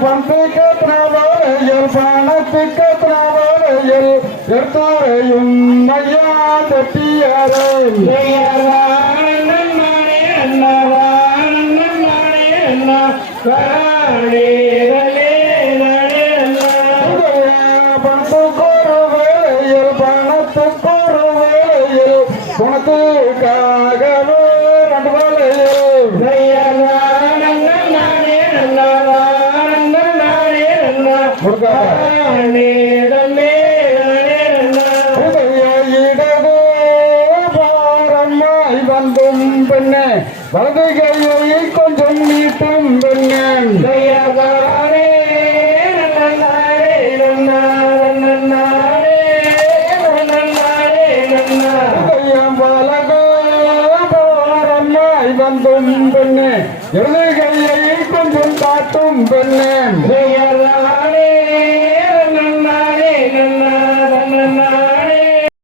பணத்துக்கு பிரபலையில் பணத்துக்கு பிரபலையில் எடுத்துரையும் மையா தட்டியாரே. பணத்துக்கு ஒரு வேலையில் பணத்துக்காகவே இடது வந்தும் பெண்ணே வலது கையை கொஞ்சம் நீட்டும் பெண்ணே வந்தும் பெண்ணே இடது கையை கொஞ்சம் காட்டும் பெண்ணே Allah.